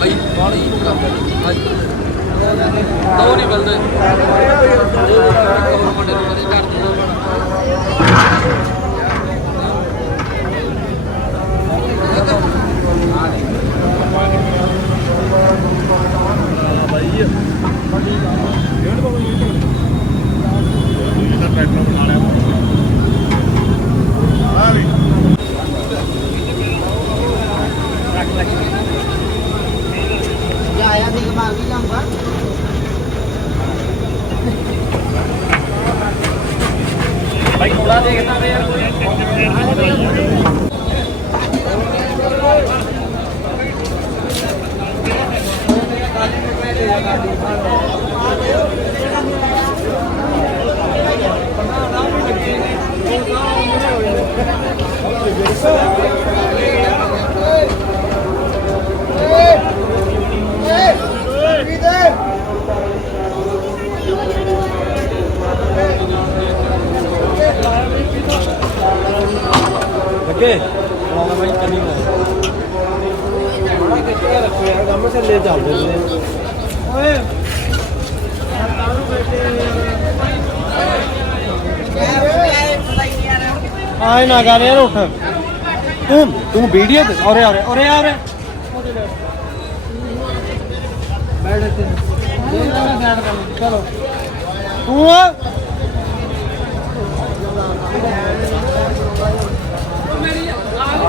ਬਈ ਬਾਲੀ ਕੰਮ ਹਾਂਜੀ ਦੋ ਨਹੀਂ ਮਿਲਦੇ ਉਹ ਮੁੰਡੇ ਨੂੰ ਕਦੇ ਘੱਟ ਦੋ ਆਇਆ ਸੀ ਮਾਰ ਵੀ ਜਾਊਗਾ ਭਾਈ ਥੋੜਾ ਦੇਖਦਾ ਵੇ ਯਾਰ ਕੋਈ ਲੱਗੇ ਆਉਂਦਾ ਬਾਈ ਕੰਨੀ ਨਾ ਬੜਾ ਕਿੱਥੇ ਰੱਖੋ ਯਾਰ ਕੰਮ ਚੱਲੇ ਚੱਲਦੇ ਨੇ। ਓਏ। ਆਏ ਨਾ ਕਰ ਯਾਰ ਉੱਠ। ਤੂੰ ਤੂੰ ਵੀਡੀਓ ਤੇ ਔਰੇ ਔਰੇ ਔਰੇ ਔਰੇ ਬੈਠ ਇੱਥੇ।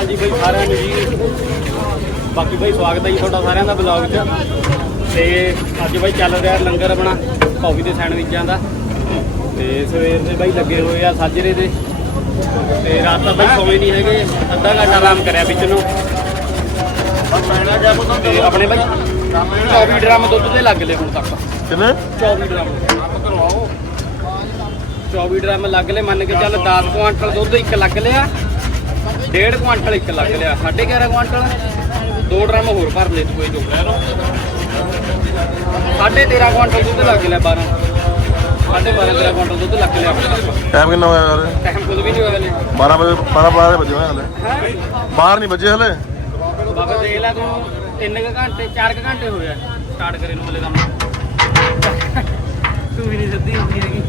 ਅਕਾਲ ਜੀ ਬਈ ਸਾਰਿਆਂ ਨੂੰ ਜੀ। ਬਾਕੀ ਬਈ ਸਵਾਗਤ ਹੈ ਜੀ ਤੁਹਾਡਾ ਸਾਰਿਆਂ ਦਾ ਬਲੌਗ 'ਚ। ਤੇ ਅੱਜ ਬਈ ਚੱਲ ਰਿਹਾ ਲੰਗਰ ਆਪਣਾ ਕੌਫੀ ਦੇ ਸੈਂਡਵਿਚਾਂ ਦਾ। ਤੇ ਸਵੇਰ ਦੇ ਬਈ ਲੱਗੇ ਹੋਏ ਆ ਸਾਜਰੇ ਦੇ। ਤੇ ਰਾਤ ਤਾਂ ਬਈ ਸੌਵੇਂ ਨਹੀਂ ਹੈਗੇ ਅੱਧਾ ਘੰਟਾ ਆਰਾਮ ਕਰਿਆ ਵਿੱਚ ਨੂੰ। ਤੇ ਆਪਣੇ ਬਈ 24 ਡਰਮ ਦੁੱਧ ਦੇ ਲੱਗ ਲਏ ਹੁਣ ਤੱਕ। ਕਿਵੇਂ 24 ਡਰਮ। 24 ਡਰਮ ਲੱਗ ਲਏ ਮੰਨ ਕੇ ਚੱਲ 10 ਕੁਆਂਟਲ ਦੁੱਧ ਇੱਕ ਲੱਗ ਲਿਆ। 1.5 ਕੁਆਂਟਲ ਇੱਕ ਲੱਗ ਲਿਆ 11.5 ਕੁਆਂਟਲ? 2 ਡਰਮ ਹੋਰ ਭਰ ਲੈ ਤੂੰ ਕੋਈ ਲੈ 13.5 ਕੁਆਂਟਲ ਦੁੱਧ ਲੱਗ ਲਿਆ 12 12.5 13 ਕੁਆਂਟਲ ਦੁੱਧ ਲੱਗ ਲਿਆ ਟਾਈਮ ਕਿੰਨਾ ਹੋਇਆ ਯਾਰ ਟਾਈਮ ਕੁਝ ਵੀ ਨਹੀਂ ਹੋਇਆ ਹਲੇ। 12 ਵਜੇ 12 12 ਵਜੇ ਹੋਏ ਹਲੇ? ਬਾਹਰ ਨਹੀਂ ਵੱਜੇ ਹਲੇ? ਬਾਬਾ ਦੇਖ ਲੈ ਤੂੰ 3 ਘੰਟੇ 4 ਘੰਟੇ ਹੋਏ ਆ ਸਟਾਰਟ ਕਰੇ ਨੂੰ ਹਲੇ ਕੰਮ। ਤੂੰ ਵੀ ਨਹੀਂ ਸਿੱਧੀ ਹੁੰਦੀ ਹੈਗੀ।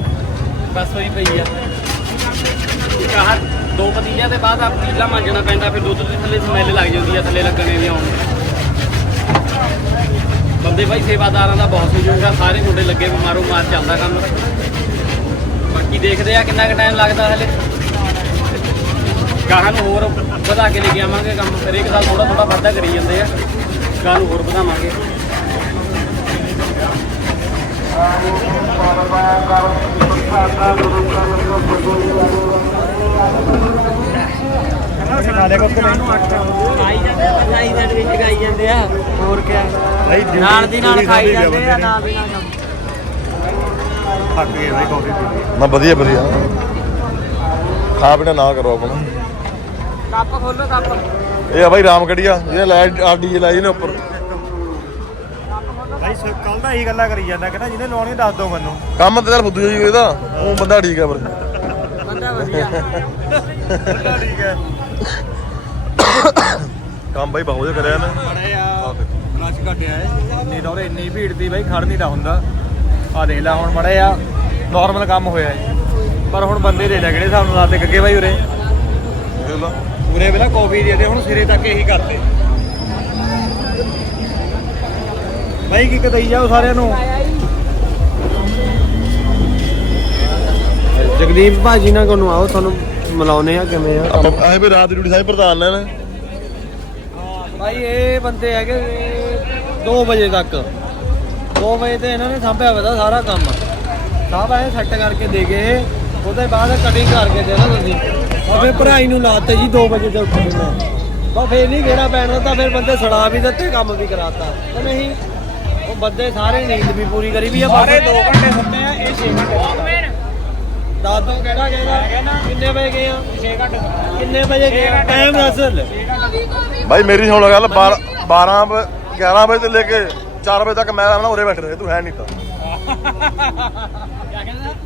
ਬਸ ਹੋਈ ਪਈ ਆ। ਆਹ ਦੋ ਪਤੀਲਿਆਂ ਦੇ ਬਾਅਦ ਆ ਪਤੀਲਾ ਮਾਂਜਣਾ ਪੈਂਦਾ, ਫਿਰ ਦੁੱਧ ਦੇ ਥੱਲੇ ਸਮੈਲ ਲੱਗ ਜਾਂਦੀ ਆ, ਥੱਲੇ ਲੱਗਣੇ ਵੀ ਆਉਣ। ਬੰਦੇ ਬਾਈ ਸੇਵਾਦਾਰਾਂ ਦਾ ਬਹੁਤ ਸਹਿਯੋਗ ਆ, ਸਾਰੇ ਮੁੰਡੇ ਲੱਗੇ ਮਾਰੋ ਮਾਰ ਚੱਲਦਾ ਕੰਮ। ਬਾਕੀ ਦੇਖਦੇ ਆ ਕਿੰਨਾ ਕੁ ਟਾਈਮ ਲੱਗਦਾ ਹਲੇ। ਗਾਹਾਂ ਨੂੰ ਹੋਰ ਵਧਾ ਕੇ ਲੈ ਕੇ ਆਵਾਂਗੇ ਕੰਮ ਹਰੇਕ ਸਾਲ ਥੋੜਾ ਥੋੜਾ ਵਾਧਾ ਕਰੀ ਜਾਂਦੇ ਆ। ਗਾਹਾਂ ਨੂੰ ਹੋਰ ਵਧਾਵਾਂਗੇ। ਖਾਈ ਜਾਂਦੇ ਆ ਖਾਈ ਜਾਂਦੇ ਵਿੱਚ ਖਾਈ ਜਾਂਦੇ ਆ ਹੋਰ ਕਿਆ ਨਾਲ ਦੀ ਨਾਲ ਖਾਈ ਜਾਂਦੇ ਆ ਨਾਲ ਦੀ ਨਾਲ ਨਾ ਵਧੀਆ ਵਧੀਆ। ਖਾ ਪੀਣਾ ਨਾ ਕਰੋ ਆਪਣਾ। ਕੱਪ ਖੋਲੋ ਕੱਪ। ਇਹ ਆ ਬਾਈ ਰਾਮਗੜੀਆ ਜਿਹਨੇ ਲਾਈਟ ਆ ਡੀਜੇ ਲਾਈ ਨੇ ਉੱਪਰ। ਭਾਈ ਕੱਲ ਦਾ ਇਹੀ ਗੱਲਾਂ ਕਰੀ ਜਾਂਦਾ ਕਹਿੰਦਾ ਜਿਹਨੇ ਲਾਉਣੀ ਦੱਸ ਦੋ ਮੈਨੂੰ। ਕੰਮ ਤੇ ਚੱਲ ਫੁੱਦੂ ਜੀ ਇਹਦਾ। ਉਹ ਬੰਦਾ ਠੀਕ ਆ ਪਰ ਵਧੀਆ। ਬੰਦਾ ਠੀਕ ਹੈ। ਕੰਮ ਬਾਈ ਬਹੁਤ ਵਧੀਆ ਕਰਿਆ ਨੇ ਬੜੇ ਆ ਰਸ਼ ਘਟਿਆ ਹੈ ਨਹੀਂ ਤਾਂ ਉਹਦੇ ਇੰਨੀ ਭੀੜ ਦੀ ਬਾਈ ਖੜ ਨਹੀਂ ਦਾ ਹੁੰਦਾ। ਆ ਦੇਖ ਲੈ ਹੁਣ ਮੜੇ ਆ ਨਾਰਮਲ ਕੰਮ ਹੋਇਆ ਹੈ ਪਰ ਹੁਣ ਬੰਦੇ ਦੇ ਲੈ ਕਿਹੜੇ ਹਿਸਾਬ ਨਾਲ ਲਾਤੇ ਗੱਗੇ ਬਾਈ ਉਰੇ। ਦੇਖ। ਲਾ ਪੂਰੇ ਵੇਲਾ ਕਾਫੀ ਦੇ ਦੇ ਹੁਣ ਸਿਰੇ ਤੱਕ ਇਹੀ ਕਰਦੇ ਬਾਈ ਕੀ ਕਦਈ ਜਾਓ ਸਾਰਿਆਂ ਨੂੰ? ਜਗਦੀਪ ਭਾਜੀ ਨਾਲ ਕੋਲ ਆਓ ਤੁਹਾਨੂੰ ਮਿਲਾਉਨੇ ਆ ਕਿਵੇਂ ਆ ਆਪਾਂ ਆਏ ਵੀ ਰਾਤ ਦੀ ਡਿਊਟੀ ਸਾਹਿਬ ਪ੍ਰਧਾਨ ਨੇ ਨਾ ਭਾਈ ਇਹ ਬੰਦੇ ਹੈਗੇ 2 ਵਜੇ ਤੱਕ। 2 ਵਜੇ ਤੇ ਇਹਨਾਂ ਨੇ ਸਾਂਭਿਆ ਹੋਇਆ ਤਾ ਸਾਰਾ ਕੰਮ। ਸਾਹਬ ਆਏ ਸੈੱਟ ਕਰਕੇ ਦੇ ਗਏ। ਉਹਦੇ ਬਾਅਦ ਕਟਿੰਗ ਕਰਕੇ ਦੇਣਾ ਤੁਸੀਂ। ਉਹਦੇ ਭਰਾਈ ਨੂੰ ਲਾਤੇ ਜੀ 2 ਵਜੇ ਤੇ ਉੱਠ ਕੇ ਤਾਂ ਫੇਰ ਨਹੀਂ ਘੇਰਾ ਪੈਣ ਦਿੱਤਾ ਫਿਰ ਬੰਦੇ ਸੁਣਾ ਵੀ ਦਿੱਤੇ ਕੰਮ ਵੀ ਕਰਾਤਾ। ਤੇ ਨਹੀਂ ਉਹ ਬੰਦੇ ਸਾਰੇ ਨੀਂਦ ਵੀ ਪੂਰੀ ਕਰੀ ਵੀ ਆ ਸਾਰੇ 2 ਘੰਟੇ ਸੁੱਤੇ ਆ ਇਹ 6 ਘੰਟੇ। ਦੱਸ ਦੋ ਕਿਹੜਾ ਗਏਗਾ ਕਿੰਨੇ ਵਜੇ ਗਏ ਆ? 6 ਘੰਟੇ ਕਿੰਨੇ ਵਜੇ ਗਏ? ਆ ਟਾਈਮ ਦੱਸ। ਭਾਈ ਮੇਰੀ ਸੁਣ ਗੱਲ 12 12 11 ਵਜੇ ਤੋਂ ਲੈ ਕੇ 4 ਵਜੇ ਤੱਕ ਮੈਂ ਨਾ ਉਰੇ ਬੈਠ ਰਿਹਾ ਤੂੰ ਹੈ ਨਹੀਂ ਤਾਂ।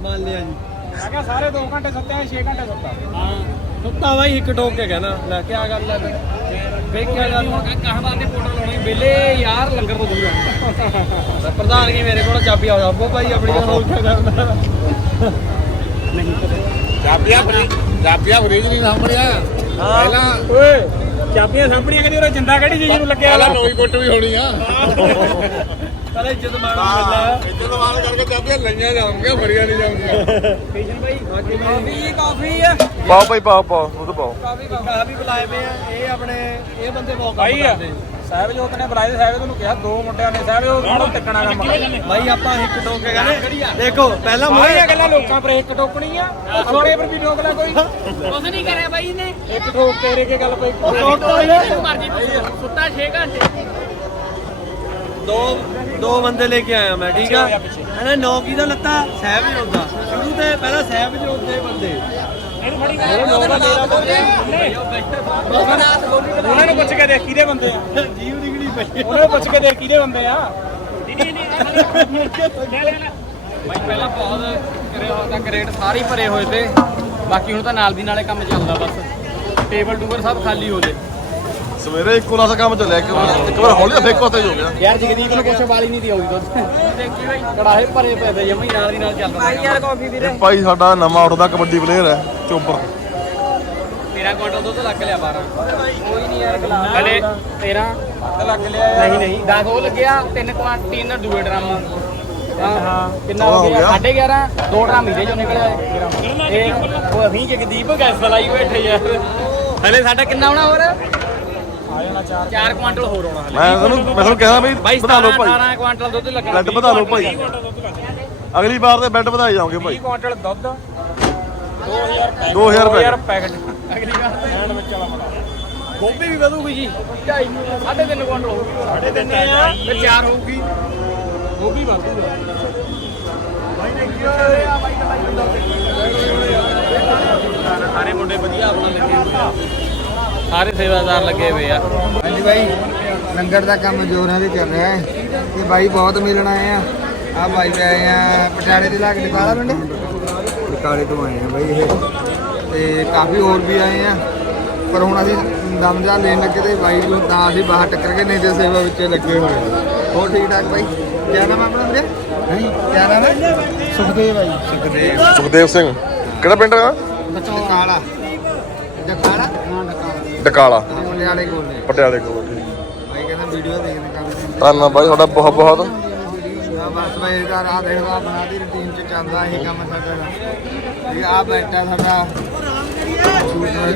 ਮੰਨ ਲਿਆ ਜੀ। ਮੈਂ ਕਿਹਾ ਸਾਰੇ 2 ਘੰਟੇ ਸੁੱਤੇ ਆ 6 ਘੰਟੇ ਸੁੱਤਾ। ਸੁੱਤਾ ਬਾਈ ਇੱਕ ਟੋਕ ਕੇ ਕਹਿਣਾ ਲੈ ਕੀ ਗੱਲ ਹੈ ਫੇਰ ਕੀ ਗੱਲ? ਕਹਵਾ ਦੇ ਫੋਟੋ ਲਾਉਣੀ? ਵੇਲੇ ਯਾਰ ਲੰਗਰ ਤੋਂ ਦੂਰ ਆ। ਪ੍ਰਧਾਨ ਕੀ ਮੇਰੇ ਕੋਲ ਚਾਬੀ ਆ ਜਾਓ ਭਾਈ ਆਪਣੀ ਦਾ ਹੋਰ ਕੀ ਕਰਨਾ ਚਾਬੀਆਂ ਫਰੀ ਚਾਬੀਆਂ ਫਰੀਜ ਨਹੀਂ ਸਾਹਮਣਿਆ ਪਹਿਲਾਂ ਓਏ ਚਾਬੀਆਂ ਸਾਹਮਣੀਆਂ ਕਹਿੰਦੀ ਉਹ ਜਿੰਦਾ ਕਿਹੜੀ ਚੀਜ਼ ਨੂੰ ਲੱਗਿਆ ਪਹਿਲਾਂ ਲੋਈ ਕੁੱਟ ਵੀ ਹੋਣੀ ਆ। ਪਹਿਲਾਂ ਇੱਜ਼ਤ ਮਾਣੋ ਮਿਲਦਾ ਇੱਜ਼ਤ ਮਾਰ ਕਰਕੇ ਚਾਬੀਆਂ ਲਈਆਂ ਜਾਣਗੀਆਂ ਫਰੀਆਂ ਨਹੀਂ ਜਾਣਗੀਆਂ। ਕਾਫੀ ਕਾਫੀ ਆ। ਪਾਓ ਭਾਈ ਪਾਓ ਪਾਓ ਦੁੱਧ ਪਾਓ। ਕਾਫੀ ਕਾਫੀ। ਬੁਲਾਏ ਪਏ ਆ। ਇਹ ਆਪਣੇ ਇਹ ਬੰਦੇ ਬਹੁਤ ਕੰਮ ਭਾਈ ਕਰਦੇ ਸਾਹਿਬਜੋਤ ਨੇ ਬੁਲਾਏ ਤੇ ਸਾਹਿਬਜੋਤ ਨੂੰ ਕਿਹਾ ਦੋ ਮੁੰਡਿਆਂ ਨੇ ਸਾਹਿਬਜੋਤ ਨੂੰ ਟੱਕਣਾ ਕੰਮ। ਭਾਈ ਆਪਾਂ ਇੱਕ ਟੋਕ ਕੇ ਕਹਿੰਦੇ ਦੇਖੋ ਪਹਿਲਾਂ ਸਾਰੀਆਂ ਗੱਲਾਂ ਲੋਕਾਂ ਪਰ ਇੱਕ ਟੋਕਣੀ ਆ ਸੋਰੇ ਪਰ ਵੀ ਟੋਕ ਲੈ ਕੋਈ। ਕੁਛ ਨਹੀਂ ਕਰਿਆ ਬਾਈ ਨੇ ਇੱਕ ਟੋਕ ਤੇਰੇ ਕੇ ਗੱਲ ਪਈ ਮਰਜ਼ੀ ਸੁੱਤਾ 6 ਘੰਟੇ। ਦੋ ਦੋ ਬੰਦੇ ਲੈ ਕੇ ਆਇਆ ਮੈਂ ਠੀਕ ਆ? ਇਹਨੇ ਨੌ ਕੀ ਦਾ ਲੱਤਾ? ਸਹਿਬ ਜੋਦਾ ਸ਼ੁਰੂ ਤੇ ਪਹਿਲਾਂ ਸਹਿਬ ਜੋਦੇ ਬੰਦੇ। ਉਹਨਾਂ ਨੂੰ ਪੁੱਛ ਕੇ ਦੇਖ ਕਿਹਦੇ ਬੰਦੇ ਆ। ਜੀਵ ਨਿਕੜੀ ਪਈ ਉਹਨਾਂ ਨੂੰ ਪੁੱਛ ਕੇ ਦੇਖ ਕਿਹਦੇ ਬੰਦੇ ਆ। ਬਾਈ ਪਹਿਲਾਂ ਬਹੁਤ ਕਰੇ ਹੋਇਆ ਤਾਂ ਗ੍ਰੇਡ ਸਾਰੇ ਹੀ ਭਰੇ ਹੋਏ ਤੇ। ਬਾਕੀ ਹੁਣ ਤਾਂ ਨਾਲ ਦੀ ਨਾਲੇ ਕੰਮ ਚੱਲਦਾ ਬਸ। ਟੇਬਲ ਟੂਬਲ ਸਭ ਖਾਲੀ ਹੋ ਜੇ। ਸਵੇਰੇ ਇੱਕੋ ਨਾਲ ਕੰਮ ਚੱਲਿਆ ਇੱਕ ਵਾਰ ਇੱਕ ਵਾਰ ਹੌਲੀ ਫੇਕ ਕੋਤੇ ਹੋ ਗਿਆ। ਯਾਰ ਜਗਦੀਪ ਨੂੰ ਕੁਛ ਵਾਲੀ ਨਹੀਂ ਦੀ ਆਉਗੀ ਦੁੱਧ। ਦੇਖੀ ਬਾਈ। ਕੜਾਹੇ ਭਰੇ ਪਏ ਤੇ ਜਮੀ ਨਾਲ ਦੀ ਨਾਲ ਚੱਲਦਾ ਯਾਰ ਕਾਫੀ ਵੀਰੇ। ਇਹ ਭਾਈ ਸਾਡਾ ਨਵਾਂ ਉੱਠਦਾ ਕਬੱਡੀ ਪਲੇਅਰ ਹੈ। ਚੋਬਰ। ਤੇਰਾ ਕੁਆਂਟਲ ਦੁੱਧ ਲੱਗ ਲਿਆ 12 ਕੋਈ ਨਹੀਂ ਯਾਰ ਗਲਾ ਹਲੇ 13 ਲੱਗ ਲਿਆ ਨਹੀਂ ਨਹੀਂ 10 ਉਹ ਲੱਗਿਆ ਤਿੰਨ ਕੁਆਂਟਲ ਤਿੰਨ ਦੂਏ ਡਰਮ। ਹਾਂ ਕਿੰਨਾ ਹੋ ਗਿਆ? ਗਿਆ? 11.5 ਦੋ ਡਰਮ ਇਹਦੇ ਚੋਂ ਨਿਕਲਿਆ। ਇਹ ਉਹ ਅਸੀਂ ਜਗਦੀਪ ਗੈਸ ਲਾਈ ਬੈਠੇ ਯਾਰ। ਹਲੇ ਸਾਡਾ ਕਿੰਨਾ ਆਉਣਾ ਹੋਰ? ਚਾਰ ਕੁਆਂਟਲ ਹੋਰ ਆਉਣਾ ਹਲੇ। ਮੈਂ ਤੁਹਾਨੂੰ ਮੈਂ ਤੁਹਾਨੂੰ ਬਾਈ ਵਧਾ ਲਓ 17 ਭਾਈ। 18 ਕੁਆਂਟਲ ਦੁੱਧ ਲੱਗਣਾ ਬੈੱਡ ਵਧਾ ਲਓ ਭਾਈ। ਅਗਲੀ ਵਾਰ ਤੇ ਬੈੱਡ ਵਧਾਈ ਜਾਓਗੇ ਭਾਈ। 20 ਕੁਇੰਟਲ ਦੁੱਧ 2000 ਰੁਪਏ 2000 ਪੈਕਟ। ਅਗਲੀ ਵਾਰ ਐਂਡ ਵਿੱਚ ਵਾਲਾ ਮਗਾ ਗੋਭੀ ਵੀ ਵਧੂਗੀ ਜੀ। ਢਾਈ ਸਾਢੇ ਤਿੰਨ ਕੁਆਂਟਲ ਹੋਊਗੀ। ਸਾਢੇ ਤਿੰਨ ਆ ਫਿਰ ਚਾਰ ਹੋਊਗੀ। ਗੋਭੀ ਵਧੂਗਾ। ਸਾਰੇ ਮੁੰਡੇ ਵਧੀਆ ਆਪਣਾ ਲੱਗੇ ਹੋਏ ਆ। ਸਾਰੇ ਸੇਵਾਦਾਰ ਲੱਗੇ ਹੋਏ ਆ। ਹਾਂਜੀ ਭਾਈ ਲੰਗਰ ਦਾ ਕੰਮ ਜੋਰਾਂ ਤੇ ਚੱਲ ਰਿਹਾ ਹੈ ਤੇ ਬਾਈ ਬਹੁਤ ਮਿਲਣ ਆਏ ਆ। ਆ ਬਾਈ ਵੀ ਆਏ ਆ ਪਟਿਆਲੇ ਦੇ ਲਾਗੇ ਨਿਕਾਲਾ ਪਿੰਡ? ਨਿਕਾਲੇ ਤੋਂ ਆਏ ਆ ਬਾਈ ਇਹ। ਤੇ ਕਾਫੀ ਹੋਰ ਵੀ ਆਏ ਆ। ਪਰ ਹੁਣ ਅਸੀਂ ਦਮਜਾ ਲੈਣ ਲੱਗੇ ਤੇ ਬਾਈ ਨੂੰ ਤਾਂ ਅਸੀਂ ਬਾਹਰ ਟੱਕਰ ਗਏ ਨਹੀਂ ਤੇ ਸੇਵਾ ਵਿੱਚ ਲੱਗੇ ਹੋਏ ਆ। ਹੋਰ ਠੀਕ ਠਾਕ ਬਾਈ? ਕਿਆ ਨਾਮ ਆ ਆਪਣਾ ਵੀਰੇ? ਹਾਂਜੀ ਕਿਆ ਨਾਮ ਹੈ ਸੁਖਦੇਵ ਬਾਈ ਸੁਖਦੇਵ। ਸੁਖਦੇਵ ਸਿੰਘ। ਕਿਹੜਾ ਪਿੰਡ ਹੈ ਡਕਾਲਾ ਡਕਾਲਾ। ਹਾਂ ਡਕਾਲਾ ਡਕਾਲਾ ਪਟਿਆਲੇ ਕੋਲ ਨੇ। ਪਟਿਆਲੇ ਕੋਲ ਜੀ। ਬਾਈ ਕਹਿੰਦਾ ਵੀਡੀਓ ਦੇਖਦੇ ਕੰਮ ਧੰਨਵਾਦ ਭਾਈ ਤੁਹਾਡਾ ਬਹੁਤ ਬਹੁਤ ਬਸ ਭਾਈ ਦਾ ਰਾਹ ਦੇਖਦਾ ਬਣਾ ਦੀ ਰੁਟੀਨ ਚ ਚੱਲਦਾ ਇਹ ਕੰਮ ਸਾਡਾ। ਦਾ ਆ ਬੈਠਾ ਸਾਡਾ।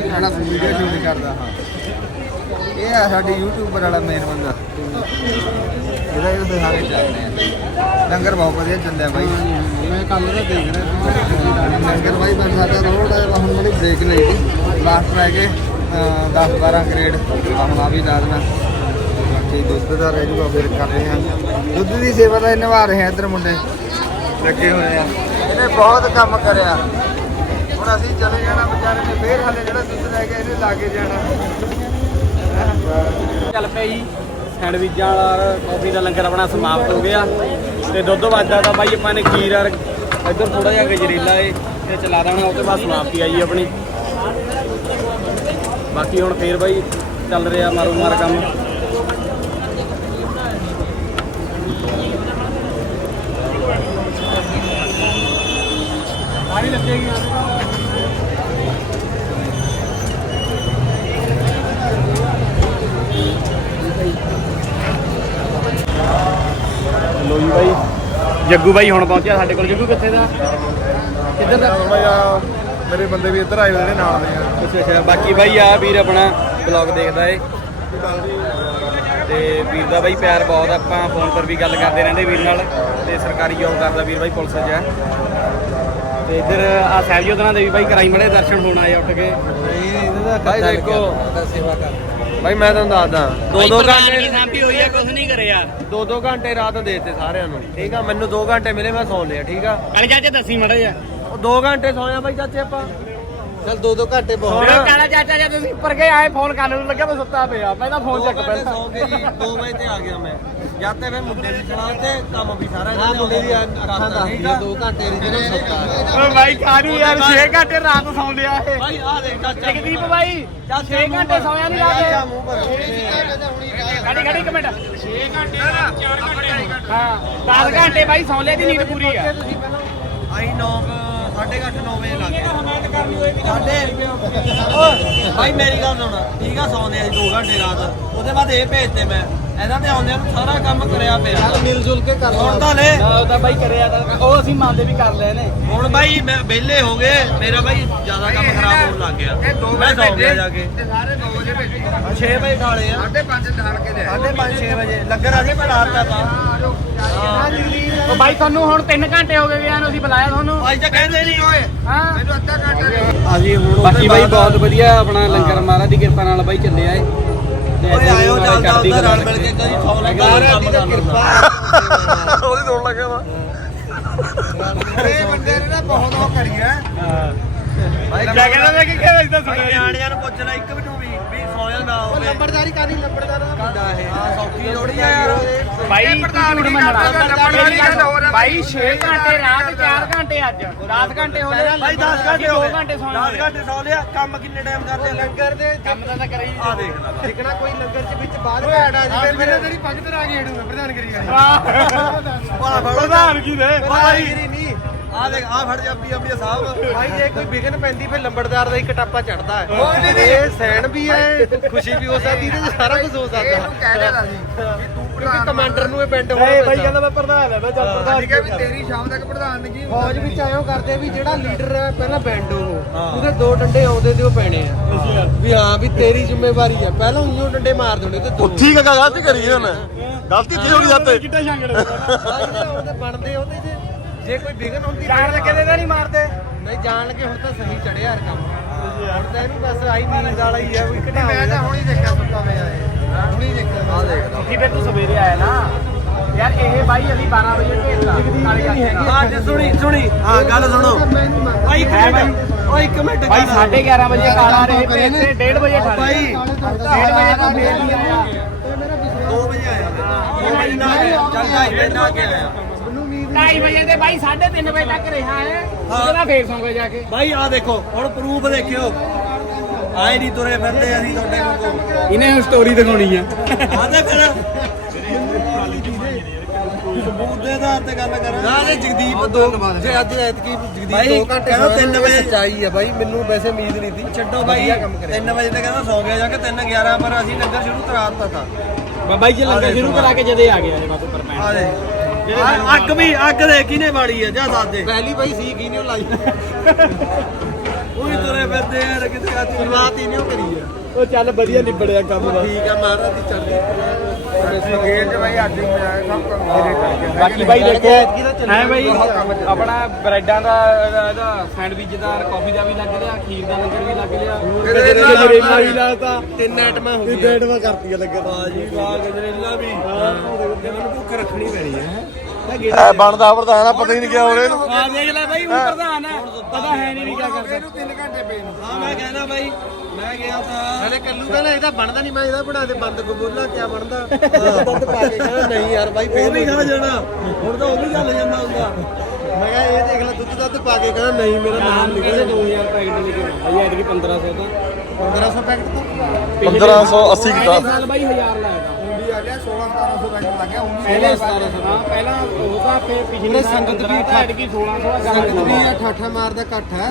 ਸਾਡਾ ਵੀਡੀਓ ਸ਼ੂਟ ਕਰਦਾ, ਹਾਂ। ਇਹ ਆ ਸਾਡੀ ਯੂਟਿਊਬਰ ਵਾਲਾ ਮੇਨ ਬੰਦਾ। ਇਹਦਾ ਇਹ ਸਾਰੇ ਚੱਲਦੇ ਆ। ਲੰਗਰ ਬਹੁਤ ਵਧੀਆ ਚੱਲਿਆ ਬਾਈ। ਮੈਂ ਕੱਲ ਦਾ ਦੇਖ ਰਿਹਾ ਲੰਗਰ ਬਾਈ ਬਣ ਸਾਡਾ ਰੋਡ ਹੁਣ ਬੜੀ ਬ੍ਰੇਕ ਲਈ ਲਾਸਟ ਰਹਿ ਗਏ 10 12 ਗ੍ਰੇਡ ਹੁਣ ਆ ਵੀ ਲਾ ਬਾਕੀ ਦੁੱਧ ਦਾ ਰਹਿ ਜੂਗਾ ਫਿਰ ਕਰ ਰਹੇ ਹਾਂ। ਦੁੱਧ ਦੀ ਸੇਵਾ ਦਾ ਨਿਭਾ ਰਹੇ ਆ ਇੱਧਰ ਮੁੰਡੇ। ਲੱਗੇ ਹੋਏ ਆ। ਇਹਨੇ ਬਹੁਤ ਕੰਮ ਕਰਿਆ। ਹੁਣ ਅਸੀਂ ਚਲੇ ਜਾਣਾ ਵਿਚਾਰੇ ਨੇ ਫੇਰ ਹਲੇ ਜਿਹੜਾ ਦੁੱਧ ਲੈ ਕੇ ਇਹਨੇ ਲਾ ਕੇ ਜਾਣਾ। ਚੱਲ ਜੀ ਸੈਂਡਵਿਚਾਂ ਵਾਲਾ ਕਾਫੀ ਦਾ ਲੰਗਰ ਆਪਣਾ ਸਮਾਪਤ ਹੋ ਗਿਆ। ਤੇ ਦੁੱਧ ਵੱਜਦਾ ਤਾਂ ਬਾਈ ਆਪਾਂ ਨੇ ਖੀਰ ਔਰ ਇੱਧਰ ਥੋੜਾ ਜਿਹਾ ਗਜਰੇਲਾ ਏ ਇਹ ਚਲਾ ਦੇਣਾ ਉਹ ਤੋਂ ਬਾਅਦ ਸਮਾਪਤੀ ਆਈ ਆਪਣੀ। ਬਾਕੀ ਹੁਣ ਫੇਰ ਬਾਈ ਚੱਲ ਰਿਹਾ ਮਾਰੋ ਮਾਰ ਕੰਮ। ਲੱਗੇਗੀ। ਲੋ ਜੀ ਬਾਈ। ਜੱਗੂ ਬਾਈ ਹੁਣ ਪਹੁੰਚਿਆ ਸਾਡੇ ਕੋਲ। ਜੱਗੂ ਕਿੱਥੇ ਦਾ? ਕਿੱਧਰ ਦਾ? ਮੇਰੇ ਬੰਦੇ ਵੀ ਇੱਧਰ ਆਏ ਹੋਏ ਨੇ ਨਾਲ ਦੇ ਅੱਛਾ ਅੱਛਾ। ਬਾਕੀ ਬਾਈ ਆ ਵੀਰ ਆਪਣਾ ਬਲੌਗ ਦੇਖਦਾ ਏ। ਤੇ ਵੀਰ ਦਾ ਬਾਈ ਪਿਆਰ ਬਹੁਤ ਆ, ਆਪਾਂ ਫੋਨ ਪਰ ਵੀ ਗੱਲ ਕਰਦੇ ਰਹਿੰਦੇ ਵੀਰ ਨਾਲ। ਤੇ ਸਰਕਾਰੀ ਜੋਬ ਕਰਦਾ ਵੀਰ ਬਾਈ ਪੁਲਿਸ 'ਚ ਆ। ਤੇ ਇੱਧਰ ਆ ਸਹਿਬਯੋਧਨਾ ਦੇ ਵੀ ਬਾਈ ਕਰਾਈ ਮੜੇ ਦਰਸ਼ਨ ਹੋਣ ਆਏ ਉੱਠ ਕੇ। ਇਹਦਾ ਭਾਈ ਦੇਖੋ। ਸੇਵਾ ਕਰ। ਬਾਈ ਮੈਂ ਤੁਹਾਨੂੰ ਦੱਸਦਾ ਦੋ ਦੋ ਘੰਟੇ ਸਾਂਭੀ ਹੋਈ ਆ ਕੁਝ ਨਹੀਂ ਕਰਿਆ। ਦੋ ਦੋ ਘੰਟੇ ਰਾਤ ਦੇਤੇ ਸਾਰਿਆਂ ਨੂੰ। ਠੀਕ ਆ ਮੈਨੂੰ 2 ਘੰਟੇ ਮਿਲੇ ਮੈਂ ਸੌਂ ਲਿਆ ਠੀਕ ਆ? ਕਾਲੇ ਚਾਚੇ ਦੱਸੀ ਮੜਾ ਜਾ ਉਹ 2 ਘੰਟੇ ਸੌਂਿਆ ਬਾਈ ਚਾਚੇ ਆਪਾਂ। ਚਲ ਦੋ ਦੋ ਘੰਟੇ ਬਹੁਤ। ਸੌਣਾ ਕਾਲਾ ਚਾਚਾ ਜਦ ਤੁਸੀਂ ਉੱਪਰ ਗਏ ਆਏ ਫੋਨ ਕਰਨ ਨੂੰ ਲੱਗਿਆ ਮੈਂ ਸੁੱਤਾ ਪਿਆ। ਤਾਂ ਫੋਨ ਚੱਕ ਘੰਟੇ ਪੈਂਦਾ ਸੌਂ ਕੇ ਜੀ 2 ਵਜੇ ਤੇ ਆ ਗਿਆ ਮੈਂ। ਜਦ ਤੇ ਫਿਰ ਮੁੰਡੇ ਦੀ ਸੁਣਾ ਤੇ ਕੰਮ ਵੀ ਸਾਰਾ ਇਹਨਾਂ ਨੇ ਮੁੰਡੇ ਦੀ ਅੱਖਾਂ ਦੱਸਦੀਆਂ 2 ਘੰਟੇ ਦੀ ਜਦੋਂ ਸੁੱਤਾ ਓ ਬਾਈ ਕਾਹਨੂੰ ਯਾਰ 6 ਘੰਟੇ ਰਾਤ ਸੌਂ ਲਿਆ ਇਹ? ਬਾਈ ਆ ਦੇਖ ਚਾਚਾ ਜਗਦੀਪ ਬਾਈ 6 ਘੰਟੇ ਸੌਂਿਆ ਨਹੀਂ ਰਾਤ। ਮੂੰਹ ਪਰ ਖੜੀ ਖੜੀ ਇੱਕ ਮਿੰਟ। 6 ਘੰਟੇ 4 ਘੰਟੇ। ਹਾਂ 10 ਘੰਟੇ ਬਾਈ ਸੌਂ ਲਿਆ ਦੀ ਨੀਂਦ ਪੂਰੀ ਆ। ਆਈ 9 ਸਾਢੇ 8 9 ਵਜੇ ਲੱਗ ਗਏ। ਸਾਡੇ ਓਏ ਭਾਈ ਮੇਰੀ ਗੱਲ ਸੁਣ ਠੀਕ ਆ ਸੌਂਦੇ ਅਸੀਂ 2 ਘੰਟੇ ਰਾਤ। ਉਹਦੇ ਬਾਅਦ ਇਹ ਭੇਜਤੇ ਮੈਂ। ਇਹਨਾਂ ਦੇ ਆਉਂਦਿਆਂ ਨੂੰ ਸਾਰਾ ਕੰਮ ਕਰਿਆ ਪਿਆ। ਮਿਲ ਜੁਲ ਕੇ ਕਰ ਹੁਣ ਤਾਂ ਲੈ। ਉਹ ਤਾਂ ਬਾਈ ਕਰਿਆ ਤਾਂ ਉਹ ਅਸੀਂ ਮੰਨਦੇ ਵੀ ਕਰ ਲਏ ਨੇ। ਹੁਣ ਬਾਈ ਮੈਂ ਵਿਹਲੇ ਹੋ ਗਏ ਮੇਰਾ ਬਾਈ ਜ਼ਿਆਦਾ ਕੰਮ ਖਰਾਬ ਹੋਣ ਲੱਗ ਗਿਆ। ਮੈਂ ਸੌਂ ਗਿਆ ਜਾ ਕੇ। ਸਾਰੇ 9 ਵਜੇ ਭੇਜੇ 6 ਵਜੇ ਖਾਲੇ ਆ। 5:30 ਢਾਲ ਕੇ ਦੇ 5:30 6 ਵਜੇ। ਲੱਗਣਾ ਸੀ ਪਰ ਰਾਤ ਤੱਕ ਉਹ ਬਾਈ ਤੁਹਾਨੂੰ ਹੁਣ 3 ਘੰਟੇ ਹੋ ਗਏ ਵਿਆਹ ਨੂੰ ਅਸੀਂ ਬੁਲਾਇਆ ਤੁਹਾਨੂੰ। ਅੱਜ ਤਾਂ ਕਹਿੰਦੇ ਨਹੀਂ ਓਏ ਹਾਂ। ਮੈਨੂੰ ਅੱਧਾ ਘੰਟਾ ਅਸੀਂ ਹੁਣ ਬਾਕੀ ਬਾਈ ਬਹੁਤ ਵਧੀਆ ਆਪਣਾ ਲੰਗਰ ਮਹਾਰਾਜ ਦੀ ਕਿਰਪਾ ਨਾਲ ਬਾਈ ਚੱਲਿਆ ਏ। ਤੇ ਓਏ ਆਇਓ ਚੱਲਦਾ ਉਹਦਾ ਰਲ ਮਿਲ ਕੇ ਕਦੀ ਸੌ ਲੱਗਾ ਕੰਮ ਦੀ ਤਾਂ ਕਰ ਕਿਰਪਾ ਉਹਦੀ ਤੋੜ ਲੱਗਿਆ ਵਾ। ਇਹ ਬੰਦੇ ਨੇ ਨਾ ਬਹੁਤ ਉਹ ਕਰੀ ਹੈ। ਭਾਈ ਕਿਆ ਕਹਿੰਦਾ ਮੈਂ ਕਿ ਕਿਹਾ ਇਸ ਦਾ ਭਾਈ ਨਿਆਣਿਆਂ ਨੂੰ ਪੁੱਛਣਾ ਇੱਕ ਵੀ ਨੂੰ ਵੀ ਵੀ ਸੌਇਆ ਨਾ ਹੋਵੇ। ਲੰਬੜਦਾਰੀ ਕਰਨੀ ਲੰਬੜਦਾਰ ਦਾ ਮੁੰਡਾ ਇਹ? ਹਾਂ ਸੌਖੀ ਥੋੜੀ ਆ ਯਾਰ। ਬਾਈ ਝੂਠ ਮੰਨਣਾ ਬਾਈ 6 ਘੰਟੇ ਰਾਤ 4 ਘੰਟੇ ਅੱਜ। 10 ਘੰਟੇ ਹੋ ਗਏ। ਭਾਈ 10 ਘੰਟੇ ਹੋ 2 ਗਏ। ਘੰਟੇ ਸੌਣਾ 10 ਘੰਟੇ ਸੌ ਲਿਆ। ਕੰਮ ਕਿੰਨੇ ਟਾਈਮ ਕਰਦੇ ਲੰਗਰ ਦੇ ਕੰਮ ਤਾਂ ਕਰੀ ਆ ਦੇਖ ਲੈ ਜਿਕਣਾ ਕੋਈ ਲੰਗਰ ਚ ਵਿੱਚ ਬਾਅਦ ਭੈੜ ਆ ਜਾਵੇ ਮੇਰੇ ਤੇਰੀ ਪੱਗ ਤੇ ਆ ਗਈ ਹੇੜੂ ਪ੍ਰਧਾਨ ਕਰੀ ਵਾਲੀ ਬੜਾ ਬੜਾ ਪ੍ਰਧਾਨ ਕੀ ਦੇ ਭਾਈ ਨਹੀਂ। ਆ ਦੇਖ ਆ ਫੜ ਜਾ ਆਪੀ ਆਪੀ ਸਾਹਿਬ। ਭਾਈ ਜੇ ਕੋਈ ਵਿਗਨ ਪੈਂਦੀ ਫਿਰ ਲੰਬੜਦਾਰ ਦਾ ਹੀ ਕਟਾਪਾ ਚੜਦਾ ਹੈ। ਇਹ ਸੈਣ ਵੀ ਹੈ ਖੁਸ਼ੀ ਵੀ ਹੋ ਸਕਦੀ ਤੇ ਸਾਰਾ ਕੁਝ ਹੋ ਸਕਦਾ। ਇਹਨੂੰ ਕਹਿ ਦੇਣਾ ਸੀ ਵੀ ਤੂੰ ਕਿਉਂਕਿ ਕਮਾਂਡਰ ਨੂੰ ਇਹ ਪਿੰਡ ਹੋਣਾ ਇਹ ਬਾਈ ਕਹਿੰਦਾ ਮੈਂ ਪ੍ਰਧਾਨ ਹੈ ਮੈਂ ਚੱਲ ਪ੍ਰਧਾਨ ਠੀਕ ਹੈ ਵੀ ਤੇਰੀ ਸ਼ਾਮ ਤੱਕ ਪ੍ਰਧਾਨਗੀ ਫੌਜ ਵਿੱਚ ਆਇਓ ਕਰਦੇ ਵੀ ਜਿਹੜਾ ਲੀਡਰ ਹੈ ਪਹਿਲਾਂ ਬੈਂਡ ਉਹ। ਉਹਦੇ ਦੋ ਡੰਡੇ ਆਉਂਦੇ ਤੇ ਉਹ ਪੈਣੇ ਆ। ਵੀ ਹਾਂ ਵੀ ਤੇਰੀ ਜ਼ਿੰਮੇਵਾਰੀ ਹੈ ਪਹਿਲਾਂ ਉਈਓ ਡੰਡੇ ਮਾਰ ਦੇਣੇ ਤੇ ਦੋ। ਠੀਕ ਹੈ ਗਲਤੀ ਕਰੀ ਉਹਨੇ। ਗਲਤੀ ਕੀ ਹੋ ਗਈ ਜਾਂਦੇ ਕਿੱਡਾ ਛਾਂਗੜ ਉਹਦੇ ਬਣਦੇ ਉਹਦੇ ਜੇ ਜੇ ਕੋਈ ਵਿਗਨ ਹੁੰਦੀ ਜਾਣ ਲੱਗੇ ਤੇ ਤਾਂ ਨਹੀਂ ਮਾਰਦੇ। ਨਹੀਂ ਜਾਣ ਕੇ ਹੁਣ ਤਾਂ ਸਹੀ ਚੜਿਆ ਯਾਰ ਕੰਮ। ਹੁਣ ਤਾਂ ਇਹਨੂੰ ਬਸ ਆਈ ਨੀਂਦ ਵਾਲਾ ਹੀ ਆ ਕੋਈ ਘਟਾ ਮੈਂ ਤਾਂ ਹੁਣੀ ਦੇਖਿਆ ਸੁੱਤਾ ਪਿਆ ਇਹ। ਹੁਣੀ ਦੇਖਿਆ ਆ ਦੇਖ ਕਿ ਫਿਰ ਤੂੰ ਸਵੇਰੇ ਆਇਆ ਨਾ। ਯਾਰ ਇਹ ਬਾਈ ਅਸੀਂ 12 ਵਜੇ ਭੇਜਦਾ ਕਾਲੇ ਨਾਲ ਹਾਂ ਜੀ ਸੁਣੀ ਸੁਣੀ। ਹਾਂ ਗੱਲ ਸੁਣੋ। ਭਾਈ ਇੱਕ ਮਿੰਟ ਓਏ ਇੱਕ ਮਿੰਟ ਬਾਈ ਗੱਲ। 11:30 ਵਜੇ ਕਾਲਾ ਰਹੇ ਭੇਜਦੇ 1:30 ਵਜੇ ਠਾਲੇ ਭਾਈ 1:30 ਵਜੇ ਤਾਂ ਫੇਰ ਨਹੀਂ ਆਇਆ। 2 ਵਜੇ ਆਇਆ। 2 ਵਜੇ ਨਾ ਆਇਆ। ਚੱਲ ਢਾਈ ਵਜੇ ਨਾ ਕੇ ਆਇਆ 2:30 ਵਜੇ ਤੇ ਬਾਈ 3:30 ਵਜੇ ਤੱਕ ਰਿਹਾ ਹੈ। ਉਹਦੇ ਨਾਲ ਫੇਰ ਸੌਂ ਗਏ ਜਾ ਕੇ। ਭਾਈ ਆ ਦੇਖੋ ਹੁਣ ਪ੍ਰੂਫ ਦੇਖਿਓ। ਆਏ ਨਹੀਂ ਤੁਰੇ ਫਿਰਦੇ ਅਸੀਂ ਤੁਹਾਡੇ ਕੋਲ ਇਹਨੇ ਹੁਣ ਸਟੋਰੀ ਦਿਖਾਉਣੀ ਆ। ਆਦੇ ਫਿਰ। ਸਬੂਤ ਦੇ ਆਧਾਰ ਤੇ ਗੱਲ ਕਰਾਂ ਨਾ ਜਗਦੀਪ ਦੋ ਜੇ ਅੱਜ ਐਤਕੀ ਜਗਦੀਪ ਬਾਈ, 2 ਘੰਟੇ ਕਹਿੰਦਾ ਵਜੇ- ਸੱਚਾਈ ਆ ਬਾਈ ਮੈਨੂੰ ਵੈਸੇ ਉਮੀਦ ਨਹੀਂ ਸੀ। ਛੱਡੋ ਬਾਈ ਵਧੀਆ ਕੰਮ ਕਰਿਆ। 3 ਵਜੇ ਤੇ ਕਹਿੰਦਾ ਸੌ ਗਿਆ ਜਾ ਕੇ 3 11 ਪਰ ਅਸੀਂ ਲੰਗਰ ਸ਼ੁਰੂ ਕਰਾ ਦਿੱਤਾ ਤਾ। ਬਾਈ ਜੀ ਲੰਗਰ ਸ਼ੁਰੂ ਕਰਾ ਕੇ ਜਦੇ ਆ ਗਿਆ ਜੇ ਬਸ ਉੱਪਰ ਆ ਦੇ ਆ- ਅੱਗ ਵੀ ਅੱਗ ਦੇ ਕਿਹਨੇ ਬਾੜੀ ਆ? ਜਾ ਦੱਸ ਦੇ। ਪਹਿਲੀ ਬਾਈ ਸੀ ਕੀ ਨਹੀਂ ਲਾਈ? ਉਹੀ ਤੁਰੇ ਫਿਰਦੇ ਯਾਰ ਕਿਤੇ ਆ ਤੂੰ। ਸ਼ੁਰੂਆਤ ਹੀ ਨਹੀਂ ਕਰੀ ਆ। ਉਹ ਚੱਲ ਵਧੀਆ ਨਿਬੜਿਆ ਕੰਮ ਠੀਕ ਆ ਮਹਾਰਾਜ ਦੀ ਚੱਲਦੀ ਗੇਲ ਚ ਬਾਈ ਅੱਜ ਹੀ ਆਇਆ ਸਭ ਕੰਮ ਮੇਰੇ ਕਰਕੇ। ਬਾਕੀ ਬਾਈ ਦੇਖੋ ਹੈ ਬਾਈ ਆਪਣਾ ਬ੍ਰੈਡਾਂ ਦਾ ਇਹਦਾ- ਸੈਂਡਵਿਚ ਦਾ ਕਾਫੀ ਦਾ ਵੀ ਲੱਗ ਰਿਹਾ ਖੀਰ ਦਾ ਲੰਗਰ ਵੀ ਲੱਗ ਰਿਹਾ। ਗਜਰੇਲਾ ਗਜਰੇਲਾ ਵੀ ਲਾਤਾ ਤਿੰਨ ਆਈਟਮਾਂ ਹੋ ਗਈਆਂ। ਡੇਢ ਵਾ ਕਰਤੀ ਲੱਗਿਆ। ਬਾਜੀ ਵਾਹ ਗਜਰੇਲਾ ਵੀ। ਮੈਨੂੰ ਭੁੱਖ ਰੱਖਣੀ ਪੈਣੀ ਹੈ। ਐ ਬਣਦਾ ਵਰਦਾ ਨਾ ਪਤਾ ਹੀ ਨਹੀਂ ਕਿਆ ਹੋ ਰਿਹਾ ਇਹਨੂੰ। ਆ ਦੇਖ ਲੈ ਬਾਈ ਉਹ ਪ੍ਰਧਾਨ ਹੈ। ਪਤਾ ਹੈ ਨਹੀਂ ਵੀ ਕੀ ਕਰਦਾ। ਇਹਨੂੰ 3 ਘੰਟੇ ਪਏ ਨੂੰ। ਹਾਂ ਮੈਂ ਕਹਿੰਦਾ ਬਾਈ ਮੈਂ ਗਿਆ ਤਾਂ ਹਲੇ ਕੱਲੂ ਕਹਿੰਦਾ ਇਹਦਾ ਬਣਦਾ ਨਹੀਂ ਮੈਂ ਇਹਦਾ ਬਣਾ ਦੇ ਬੰਦ ਗੋਬੋਲਾ ਕਿਆ ਬਣਦਾ? ਦੁੱਧ ਪਾ ਕੇ ਕਹਿੰਦਾ ਨਹੀਂ ਯਾਰ ਬਾਈ ਫੇਰ ਵੀ ਖਾ ਜਾਣਾ। ਹੁਣ ਤਾਂ ਉਹ ਵੀ ਚੱਲ ਜਾਂਦਾ ਹੁੰਦਾ ਮੈਂ ਕਿਹਾ ਇਹ ਦੇਖ ਲੈ ਦੁੱਧ ਦੱਧ ਪਾ ਕੇ ਕਹਿੰਦਾ ਨਹੀਂ ਮੇਰਾ ਨਾਮ ਨਿਕਲ 2000 ਪੈਕਟ ਲੈ ਕੇ ਬਾਈ ਐਤਕੀ 1500 ਦਾ 1500 ਪੈਕਟ ਤੋਂ? 1580 ਪਹਿਲੇ ਕਿਤਾਬ। ਸਾਲ ਬਾਈ 1000 ਲਾਇਆ। ਹੁੰਦੀ ਆ ਗਿਆ 16 1700 ਪੈਕਟ ਲੱਗ ਗਿਆ ਹੁਣ ਪਹਿਲੇ 1700 ਦਾ ਪਹਿਲਾਂ ਉਹ ਤਾਂ ਫੇ ਪਿਛਲੇ ਸੰਗਤ ਵੀ ਐਤਕੀ 1600 ਦਾ ਸੰਗਤ ਵੀ ਆ ਠਾਠਾ ਮਾਰਦਾ ਇਕੱਠ ਹੈ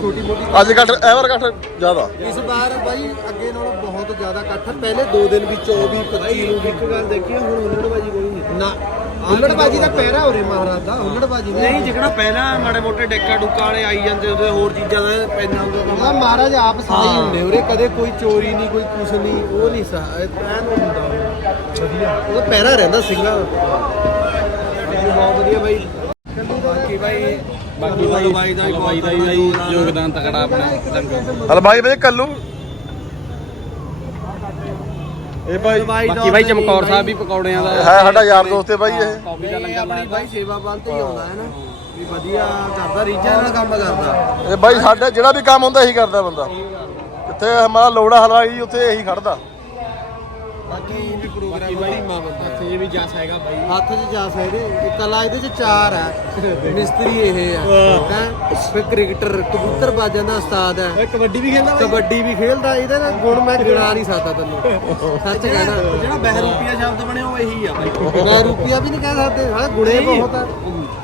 ਛੋਟੀ ਮੋਟੀ ਅੱਜ ਘੱਟ ਐਵਰ ਘੱਟ ਜ਼ਿਆਦਾ। ਇਸ ਵਾਰ ਬਾਈ ਅੱਗੇ ਨਾਲੋਂ ਬਹੁਤ ਜ਼ਿਆਦਾ ਇਕੱਠ ਹੈ। ਪਹਿਲੇ 2 ਦਿਨ ਵਿੱਚ 24 25 ਨੂੰ ਇੱਕ ਗੱਲ ਦੇਖੀ ਹੁਣ ਹੁੱਲੜਬਾਜੀ ਕੋਈ ਨਹੀਂ ਨਾ ਹੁੱਲੜਬਾਜੀ ਦਾ ਪਹਿਰਾ ਹੋ ਰਿਹਾ ਮਹਾਰਾਜ ਦਾ ਹੁੱਲੜਬਾਜੀ ਨਹੀਂ ਜਿਹੜਾ ਪਹਿਲਾਂ ਮਾੜੇ ਮੋਟੇ ਡੇਕਾ ਡੁੱਕਾ ਵਾਲੇ ਆਈ ਜਾਂਦੇ ਉਹਦੇ ਹੋਰ ਚੀਜ਼ਾਂ ਦਾ ਪੈਂਦਾ ਹੁੰਦਾ ਉਹਦਾ ਮਹਾਰਾਜ ਆਪ ਸਹੀ ਹੁੰਦੇ ਉਰੇ ਕਦੇ ਕੋਈ ਚੋਰੀ ਨਹੀਂ ਕੋਈ ਕੁਛ ਨਹੀਂ ਉਹ ਨਹੀਂ ਐਨ ਹੁੰਦਾ। ਉਹ। ਵਧੀਆ। ਉਹਦਾ ਪਹਿਰਾ ਰਹਿੰਦਾ ਸਿੰਘਾਂ ਦਾ ਬਹੁਤ ਵਧੀਆ ਬਾਈ। ਬਾਕੀ ਬਾਈ ਬਾਕੀ ਬਾਈ ਬਾਈ ਦਾ ਬਾਈ ਦਾ ਬਾਈ ਯੋਗਦਾਨ ਤਕੜਾ ਆਪਣਾ ਲੰਗਰ ਹਲ ਬਾਈ ਵੇ ਕੱਲੂ। ਇਹ ਭਾਈ ਬਾਕੀ ਬਾਈ ਚਮਕੌਰ ਸਾਹਿਬ ਵੀ ਪਕੌੜਿਆਂ ਦਾ ਹੈ ਸਾਡਾ ਯਾਰ ਦੋਸਤ ਹੈ ਬਾਈ ਇਹ। ਕਾਫੀ ਦਾ ਲੰਗਰ ਲਾਇਆ ਬਾਈ ਸੇਵਾ ਵੱਲ ਤੇ ਹੀ ਆਉਂਦਾ ਹੈ ਨਾ। ਵੀ ਵਧੀਆ ਕਰਦਾ ਰੀਝਾਂ ਨਾਲ ਕੰਮ ਕਰਦਾ। ਇਹ ਬਾਈ ਸਾਡੇ ਜਿਹੜਾ ਵੀ ਕੰਮ ਹੁੰਦਾ ਇਹੀ ਕਰਦਾ ਬੰਦਾ। ਜਿੱਥੇ ਹਮਾਰਾ ਲੋੜਾ ਹਲਵਾਈ ਉੱਥੇ ਇਹੀ ਖੜਦਾ। ਬਾਕੀ ਵੀ ਪ੍ਰੋਗਰਾਮ ਧੀਮਾ ਬੰਦਾ ਹੱਥ 'ਚ ਵੀ ਜਸ ਹੈਗਾ ਬਾਈ। ਹੱਥ 'ਚ ਜਾ ਸਕਦੇ ਇਹ ਕਲਾ ਇਹਦੇ 'ਚ ਚਾਰ ਹੈ ਮਿਸਤਰੀ ਇਹ ਆ। ਹੈ? ਫਿਰ ਕ੍ਰਿਕਟਰ ਕਬੂਤਰ ਬਾਜਾਂ ਦਾ ਉਸਤਾਦ ਹੈ ਕਬੱਡੀ ਵੀ ਖੇਡਦਾ ਕਬੱਡੀ ਵੀ ਖੇਡਦਾ ਇਹਦੇ ਨਾਲ ਗੁਣ ਮੈਂ ਗਿਣਾ ਨਹੀਂ ਸਕਦਾ ਤੈਨੂੰ। ਸੱਚ ਕਹਿਣਾ। ਜਿਹੜਾ ਬਹਿਰੂਪੀਆ ਸ਼ਬਦ ਬਣਿਆ ਉਹ ਇਹੀ ਆ ਬਾਈ। ਮੈਂ ਰੁਪਿਆ ਵੀ ਨਹੀਂ ਕਹਿ ਸਕਦੇ। ਹਾਂ ਗੁਣੇ ਬਹੁਤ ਆ।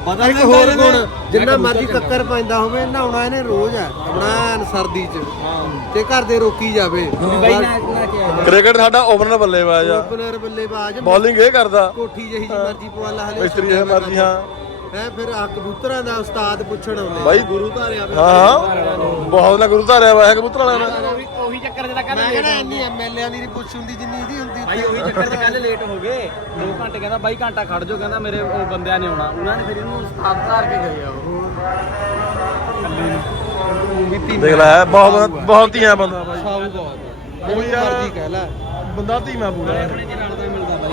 ਪਤਾ ਇੱਕ ਹੋਰ ਗੁਣ ਜਿੰਨਾ ਮਰਜ਼ੀ ਟੱਕਰ ਪੈਂਦਾ ਹੋਵੇ ਨਹਾਉਣਾ ਇਹਨੇ ਰੋਜ਼ ਆ ਆਪਣਾ ਸਰਦੀ 'ਚ। ਤੇ ਘਰ ਦੇ ਰੋਕੀ ਜਾਵੇ। ਕੀ ਕ੍ਰਿਕਟ ਸਾਡਾ ਓਪਨਰ ਬੱਲੇਬਾਜ਼ ਆ। ਓਪਨਰ ਬੱਲੇਬਾਜ਼ ਬੋਲਿੰਗ ਇਹ ਕਰਦਾ। ਕੋਠੀ ਜਿਹੀ ਜੀ ਮਰਜ਼ੀ ਪਵਾ ਲਾ ਹਲੇ ਮਿਸਤਰੀ ਇਹ ਮਰਜ਼ੀ ਹਾਂ। ਹੈ ਫਿਰ ਆ ਕਬੂਤਰਾਂ ਦਾ ਉਸਤਾਦ ਪੁੱਛਣ ਆਉਂਦੇ ਬਾਈ ਗੁਰੂ ਧਾਰਿਆ ਹਾਂ ਹਾਂ। ਬਹੁਤ ਨਾ ਗੁਰੂ ਧਾਰਿਆ ਵਾ ਹੈ ਕਬੂਤਰ ਵਾਲਿਆਂ ਨੇ ਉਹੀ ਉਹੀ ਚੱਕਰ ਜਿਹੜਾ ਮੈਂ ਕਹਿੰਦਾ ਕਹਿੰਦਾ ਇੰਨੀ ਐਮਐਲਏ ਦੀ ਨਹੀਂ ਪੁੱਛ ਹੁੰਦੀ ਜਿੰਨੀ ਇਹਦੀ ਹੁੰਦੀ ਭਾਈ ਉਹੀ ਚੱਕਰ ਤੇ ਕੱਲ ਲੇਟ ਹੋ ਗਏ। 2 ਘੰਟੇ ਕਹਿੰਦਾ ਬਾਈ ਘੰਟਾ ਖੜ ਜਾਓ ਕਹਿੰਦਾ ਮੇਰੇ ਉਹ ਬੰਦਿਆਂ ਨੇ ਆਉਣਾ। ਉਹਨਾਂ ਨੇ ਫਿਰ ਇਹਨੂੰ ਧਾਰ ਕੇ ਗਏ ਆ ਉਹ। ਦੇਖ ਲੈ ਬਹੁਤ ਬਹੁਤ ਧੀਆਂ ਬੰਦਾ ਬਾਈ ਸਾਊ ਬਹੁਤ ਉਹ ਯਾਰ- ਮਰਜ਼ੀ ਕਹਿ ਲੈ। ਬੰਦਾ ਧੀਮਾ ਪੂਰਾ।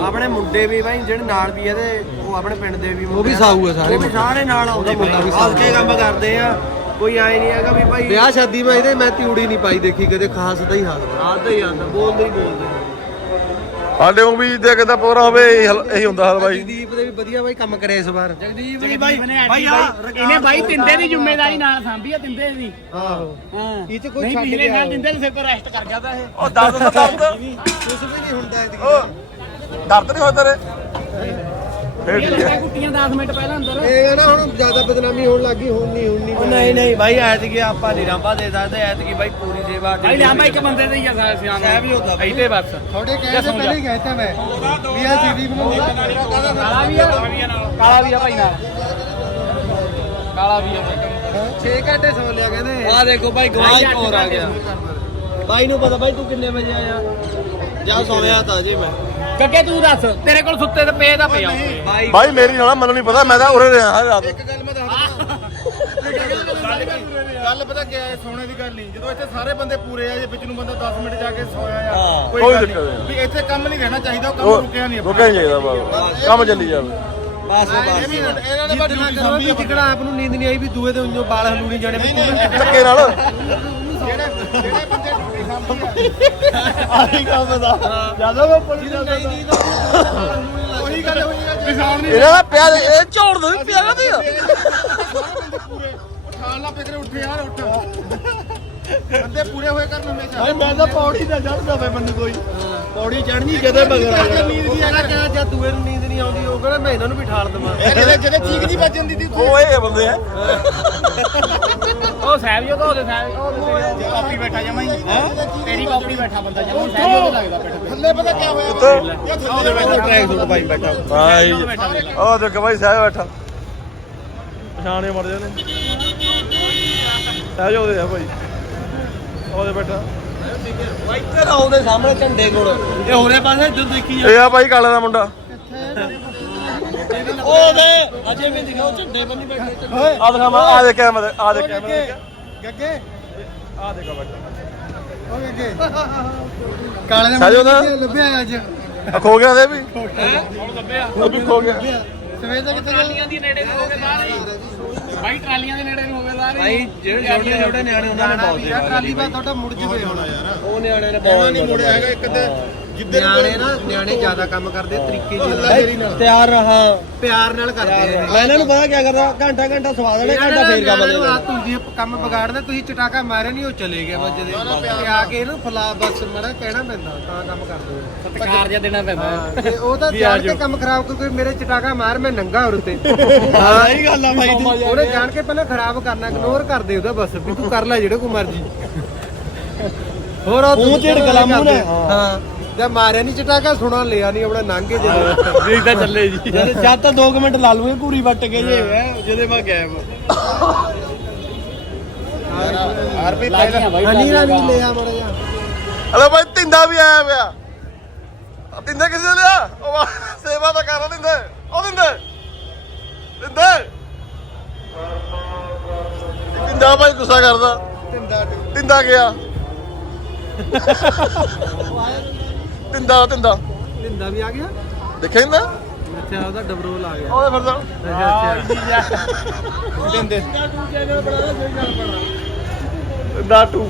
ਆਪਣੇ ਮੁੰਡੇ ਵੀ ਬਾਈ ਜਿਹੜੇ ਨਾਲ ਵੀ ਇਹਦੇ ਉਹ ਆਪਣੇ ਪਿੰਡ ਦੇ ਵੀ ਉਹ ਵੀ ਸਾਊ ਆ ਸਾਰੇ ਉਹ ਵੀ ਸਾਰੇ ਨਾਲ ਆਉਂਦੇ ਮੁੰਡਾ ਵੀ ਸਾਊ ਕੇ ਕੰਮ ਕਰਦੇ ਆ। ਕੋਈ ਆਏ ਨਹੀਂ ਹੈਗਾ ਵੀ ਭਾਈ ਵਿਆਹ ਸ਼ਾਦੀ ਮੈਂ ਇਹਦੇ ਮੈਂ ਤਿਉੜੀ ਨਹੀਂ ਪਾਈ ਦੇਖੀ ਕਦੇ ਖਾਸ ਦਾ ਹੀ ਹਾਲ ਆਉਂਦਾ ਹੀ ਆਉਂਦਾ। ਬੋਲਦੇ ਹੀ ਬੋਲਦੇ ਸਾਡੇ ਨੂੰ ਵੀ ਦੇ ਕਿਦਾ ਪੂਰਾ ਹੋਵੇ ਇਹੀ ਹਲ- ਇਹੀ ਹੁੰਦਾ ਹਲਵਾਈ ਦੀਪ ਦੇ ਵੀ ਵਧੀਆ ਬਾਈ ਕੰਮ ਕਰਿਆ ਇਸ ਵਾਰ। ਜਗਦੀਪ ਬਾਈ ਬਾਈ ਇਹਨੇ ਬਾਈ ਤਿੰਦੇ ਦੀ ਜ਼ਿੰਮੇਵਾਰੀ ਨਾਲ ਸਾਂਭੀ ਆ ਤਿੰਦੇ ਦੀ। ਆਹੋ ਹਾਂ। ਇਹ ਚ ਕੋਈ ਨਹੀਂ ਛੱਡ ਪਿਛਲੇ ਗਿਆ ਸਾਲ ਤਿੰਦੇ ਦੇ ਸਿਰ ਤੋਂ ਰੈਸਟ ਕਰ ਗਿਆ ਤਾਂ ਇਹ। ਉਹ ਦਰਦ ਤਾਂ ਦਰਦ। ਕੁਝ ਵੀ ਨਹੀਂ ਹੁੰਦਾ ਇਹਦੀ ਉਹ ਦਰਦ ਨਹੀਂ ਹੋਇਆ ਤੇਰੇ? ਫੇਰ ਠੀਕ ਹੈ ਕੁੱਟੀਆਂ 10 ਮਿੰਟ ਪਹਿਲਾਂ ਅੰਦਰ। ਇਹ ਨਾ ਹੁਣ ਜ਼ਿਆਦਾ ਬਦਨਾਮੀ ਹੋਣ ਲੱਗੀ ਹੁਣ ਨਹੀਂ ਹੁਣ ਉਹ ਨਹੀਂ ਨਹੀਂ ਨਹੀਂ ਭਾਈ ਐਤਕੀ ਆਪਾਂ ਨਹੀਂ ਰਾਂਭਾ ਦੇ ਸਕਦੇ ਐਤਕੀ ਭਾਈ ਪੂਰੀ ਸੇਵਾ ਬਾਈ ਲਿਆਂਬਾ ਇੱਕ ਬੰਦੇ ਦੇ ਹੀ ਆ ਸਾਰੇ ਸਿਆਣ ਸਾਹਿਬ ਹੀ ਹੁੰਦਾ ਬਾਈ। ਇੱਥੇ ਬਸ। ਥੋੜੇ ਕਹਿ ਤੋਂ ਪਹਿਲੇ ਹੀ ਕਹਿਤਾ ਮੈਂ ਵੀ ਆ ਸੀਡੀ ਬਣਾਉਂਦੀ ਕਾਲਾ ਵੀ ਆ। ਕਾਲਾ ਵੀ ਆ। ਭਾਈ ਨਾਲ। ਕਾਲਾ ਵੀ ਆ 6 ਘੰਟੇ ਸੌ ਲਿਆ ਕਹਿੰਦੇ। ਆ ਦੇਖੋ ਭਾਈ ਗਵਾਹ ਇੱਕ ਹੋਰ ਆ ਗਿਆ। ਬਾਈ ਨੂੰ ਪਤਾ ਭਾਈ ਤੂੰ ਕਿੰਨੇ ਵਜੇ ਆਇਆ? ਜਾ ਸੌਂਿਆ ਤਾਂ ਜੀ ਮੈਂ। ਗੱਗੇ ਤੂੰ ਦੱਸ। ਤੇਰੇ ਕੋਲ ਸੁੱਤੇ ਤੇ ਪਏ ਦਾ ਪਿਆ ਭਾਈ ਬਾਈ ਮੇਰੀ ਨਾਲ ਮੈਨੂੰ ਨਹੀਂ ਪਤਾ ਮੈਂ ਤਾਂ ਉਰੇ ਰਿਹਾ ਹਾਂ ਰਾਤ। ਗੱਲ ਪਤਾ ਕੀ ਹੈ ਸੋਨੇ ਦੀ ਗੱਲ ਨਹੀਂ ਜਦੋਂ ਇੱਥੇ ਸਾਰੇ ਬੰਦੇ ਪੂਰੇ ਆ ਜੇ ਵਿੱਚ ਨੂੰ ਬੰਦਾ 10 ਮਿੰਟ ਜਾ ਕੇ ਸੋਇਆ ਆ। ਕੋਈ ਗੱਲ ਦਿੱਕਤ ਨਹੀਂ। ਵੀ ਇੱਥੇ ਕੰਮ ਨਹੀਂ ਰਹਿਣਾ ਚਾਹੀਦਾ ਉਹ ਕੰਮ ਰੁਕਿਆ ਨਹੀਂ ਰੁਕਿਆ ਨਹੀਂ ਚਾਹੀਦਾ ਬਾਬਾ ਕੰਮ ਚੱਲੀ ਜਾਵੇ। ਬਸ ਇਹ ਵੀ ਬਸ ਇਹਨਾਂ ਨੇ ਬਸ। ਜਿੱਦਣਾ ਕਰੋ ਵੀ ਜਿਕਣਾ ਆਪ ਨੂੰ ਨੀਂਦ ਨਹੀਂ ਆਈ ਵੀ ਦੂਏ ਦੇ ਉਂਝੋਂ ਵਾਲ ਹਲੂਣੀ ਜਾਣੇ ਧੱਕੇ ਨਾਲ। ਜਿਹੜੇ ਜਿਹੜੇ ਬੰਦੇ ਡਿਊਟੀ ਆ। ਆਹੀ ਕੰਮ ਦਾ। ਜਦੋਂ ਮੈਂ ਪੁਲਿਸ ਨਹੀਂ ਨੀਂਦ ਉਹੀ ਗੱਲ ਹੋਈ ਆ ਵੀ ਸਾਹਮਣੇ ਇਹਨਾਂ ਦਾ ਪਿਆ ਇਹ ਝੋੜ ਦੇ ਪਿਆ ਕਰਦੇ ਆ? ਪੂਰੇ ਉਠਾਣ ਲਾ ਪਿਕਰੇ ਉੱਠੇ ਯਾਰ ਉੱਠ। ਬੰਦੇ ਪੂਰੇ ਹੋਏ ਕਰਨ ਹਮੇਸ਼ਾ। ਭਾਈ ਮੈਂ ਤਾਂ ਪੌੜੀ ਤੇ ਚੜਦਾ ਵੇ ਮੈਨੂੰ ਕੋਈ। ਪੌੜੀ ਚੜਨੀ ਜਦੇ ਮਗਰ ਆ ਗਿਆ ਨੀਂਦ ਦੀ ਹੈਗਾ ਕਿਹਾ ਜਦ ਦੂਏ ਨੂੰ ਨੀਂਦ ਨਹੀਂ ਆਉਂਦੀ ਉਹ ਕਹਿੰਦਾ ਮੈਂ ਇਹਨਾਂ ਨੂੰ ਵੀ ਠਾਲ ਦਵਾਂ। ਇਹ ਜਿਹਦੇ ਜਿਹਦੇ ਚੀਕ ਦੀ ਵੱਜ ਜਾਂਦੀ ਸੀ ਉਹ ਇਹ ਬੰਦੇ ਆ। ਉਹ ਸਾਹਿਬ ਜੋ ਉਹਦੇ ਸਾਹਿਬ ਉਹਦੇ ਕਾਪੀ ਬੈਠਾ ਜਮਾ ਹੀ। ਤੇਰੀ ਕਾਪੜੀ ਬੈਠਾ ਬੰਦਾ ਜਮਾ। ਸਾਹਿਬ ਜੋ ਲੱਗਦਾ ਪਿੱਠ ਥੱਲੇ ਪਤਾ ਕੀ ਹੋਇਆ? ਉੱਤੋਂ ਇਹ ਥੱਲੇ ਬੈਠਾ ਟਰੈਕ ਸੂਟ ਭਾਈ ਬੈਠਾ ਹਾਈ ਉਹ ਦੇਖ ਭਾਈ ਸਾਹਿਬ ਬੈਠਾ। ਪਛਾਣੇ ਮਰ ਜਾਣੇ। ਸਾਹਿਬ ਉਹਦੇ ਆ ਭਾਈ। ਉਹਦੇ ਬੈਠਾ। ਇੱਧਰ ਆਉਂਦੇ ਸਾਹਮਣੇ ਝੰਡੇ ਕੋਲ। ਇਹ ਹੋਰੇ ਪਾਸੇ ਇੱਧਰ ਦੇਖੀ ਇਹ ਆ ਭਾਈ ਕਾਲੇ ਦਾ ਮੁੰਡਾ। ਉਹਦੇ ਅਜੇ ਵੀ ਦਿਖਾਓ ਝੰਡੇ ਬੰਨੀ ਬੈਠੇ ਆ ਦਿਖਾ ਮੈਂ ਆ ਦੇ ਕੈਮਰੇ ਆ ਦੇ ਕੈਮਰੇ ਗੱਗੇ ਆ ਦੇਖੋ ਬੈਠਾ। ਉਹ ਗੱਗੇ। ਕਾਲੇ ਸਾਜੋ ਉਹਦਾ ਲੱਭਿਆ ਅੱਜ। ਆ ਖੋ ਗਿਆ ਤੇ ਵੀ। ਹੁਣ ਲੱਭਿਆ ਉਹ ਵੀ ਖੋ ਗਿਆ ਸਵੇਰ ਦਾ ਕਿੱਥੇ ਟਰਾਲੀਆਂ ਦੀ ਨੇੜੇ ਨੂੰ ਹੋ ਗਏ ਸਾਰੇ ਬਾਈ ਟਰਾਲੀਆਂ ਦੇ ਨੇੜੇ ਨੂੰ ਹੋ ਗਏ ਸਾਰੇ ਭਾਈ ਜਿਹੜੇ ਛੋਟੇ ਛੋਟੇ ਨਿਆਣੇ ਉਹਨਾਂ ਨੇ ਬਹੁਤ ਯਾਰ ਟਰਾਲੀ ਬਾਅਦ ਤੁਹਾਡਾ ਮੁੜ ਜਵੇ ਹੁਣ। ਉਹ ਨਿਆਣੇ ਨੇ ਬਹੁਤ ਨਹੀਂ ਮੁੜਿਆ ਹੈਗਾ ਇੱਕ ਤੇ ਨਿਆਣੇ ਨਾ ਨਿਆਣੇ ਜ਼ਿਆਦਾ ਕੰਮ ਕਰਦੇ ਆ ਤਰੀਕੇ ਜਿਹੇ ਨਾਲ। ਤਿਆਰ ਰਹਾ। ਪਿਆਰ ਨਾਲ ਕਰਦੇ ਆ ਮੈਂ ਇਹਨਾਂ ਨੂੰ ਪਤਾ ਕੀ ਕਰਦਾ ਘੰਟਾ ਘੰਟਾ ਸਵਾ ਦੇਣੇ ਘੰਟਾ ਫੇਰ ਕੰਮ ਨਿਆਣਿਆਂ ਨੂੰ ਦੇ ਆਦਤ ਹੁੰਦੀ ਹੈ ਕੰਮ ਵਿਗਾੜਦੇ ਤੁਸੀਂ ਚਟਾਕਾ ਮਾਰਿਆ ਨਹੀਂ ਉਹ ਚਲੇ ਗਏ ਵੱਜਦੇ ਤੇ ਆ ਕੇ ਇਹਨੂੰ ਫਲਾ ਬਸ ਮੜਾ ਕਹਿਣਾ ਪੈਂਦਾ ਤਾਂ ਕੰਮ ਕਰਦੇ ਆ। ਸਤਿਕਾਰ ਜਿਹਾ ਦੇਣਾ ਪੈਂਦਾ। ਹਾਂ, ਤੇ ਉਹ ਤਾਂ ਜਾਣ ਕੇ ਕੰਮ ਖਰਾਬ ਕਿਉਂਕਿ ਮੇਰੇ ਚਟਾਕਾ ਮਾਰ ਮੈਂ ਨੰਗਾ ਹੋਰ ਤੇ ਹਾਂ ਸਹੀ ਗੱਲ ਆ ਭਾਈ ਤੂੰ ਉਹਨੇ ਜਾਣ ਕੇ ਪਹਿਲਾਂ ਖਰਾਬ ਕਰਨਾ ਇਗਨੋਰ ਕਰਦੇ ਉਹਦਾ ਬਸ ਵੀ ਤੂੰ ਕਰ ਲੈ ਜਿਹੜੇ ਕੋ ਮਰਜ਼ੀ। ਹੋਰ ਉਹ ਮੂੰਹ ਝਿੜਕ ਲਾ ਮੂੰਹ ਨੇ। ਹਾਂ। ਤੇ ਮਾਰਿਆ ਨਹੀਂ ਚਟਾਕਾ ਸੁਣਾ ਲਿਆ ਨਹੀਂ ਆਪਣਾ ਨੰਗੇ ਜਦੋਂ ਵੀ ਤਾਂ ਚੱਲੇ ਜੀ। ਜਦ ਤਾਂ 2 ਮਿੰਟ ਲਾ ਲੂਗੇ ਪੂਰੀ ਵੱਟ ਕੇ ਜੇ। ਜਿਹਦੇ ਮੈਂ ਗਾਇਬ ਆਰਪੀ ਬਾਈ ਹਨੀ ਰਾਣੀ ਲਿਆ ਮੜਾ ਜਾ ਹਲੋ ਭਾਈ ਤਿੰਦਾ ਵੀ ਆਇਆ ਪਿਆ ਤਿੰਦਾ ਕਿਸੇ ਨੇ ਲਿਆ ਉਹ ਸੇਵਾ ਤਾਂ ਕਰ ਦਿੰਦੇ। ਉਹ ਦਿੰਦੇ ਦਿੰਦੇ ਤਿੰਦਾ ਭਾਈ ਗੁੱਸਾ ਕਰਦਾ। ਤਿੰਦਾ ਤਿੰਦਾ ਗਿਆ। ਤਿੰਦਾ ਤਿੰਦਾ ਲਿੰਦਾ ਵੀ ਆ ਗਿਆ? ਦੇਖਿਆ ਇੰਦਾ ਅੱਛਾ ਉਹਦਾ ਡਬਰੋਲ ਆ ਗਿਆ। ਉਹਦੇ ਫਿਰਦਾ। ਅੱਛਾ ਅੱਛਾ ਦਿੰਦੇ। ਤਿੰਦਾ ਟੂ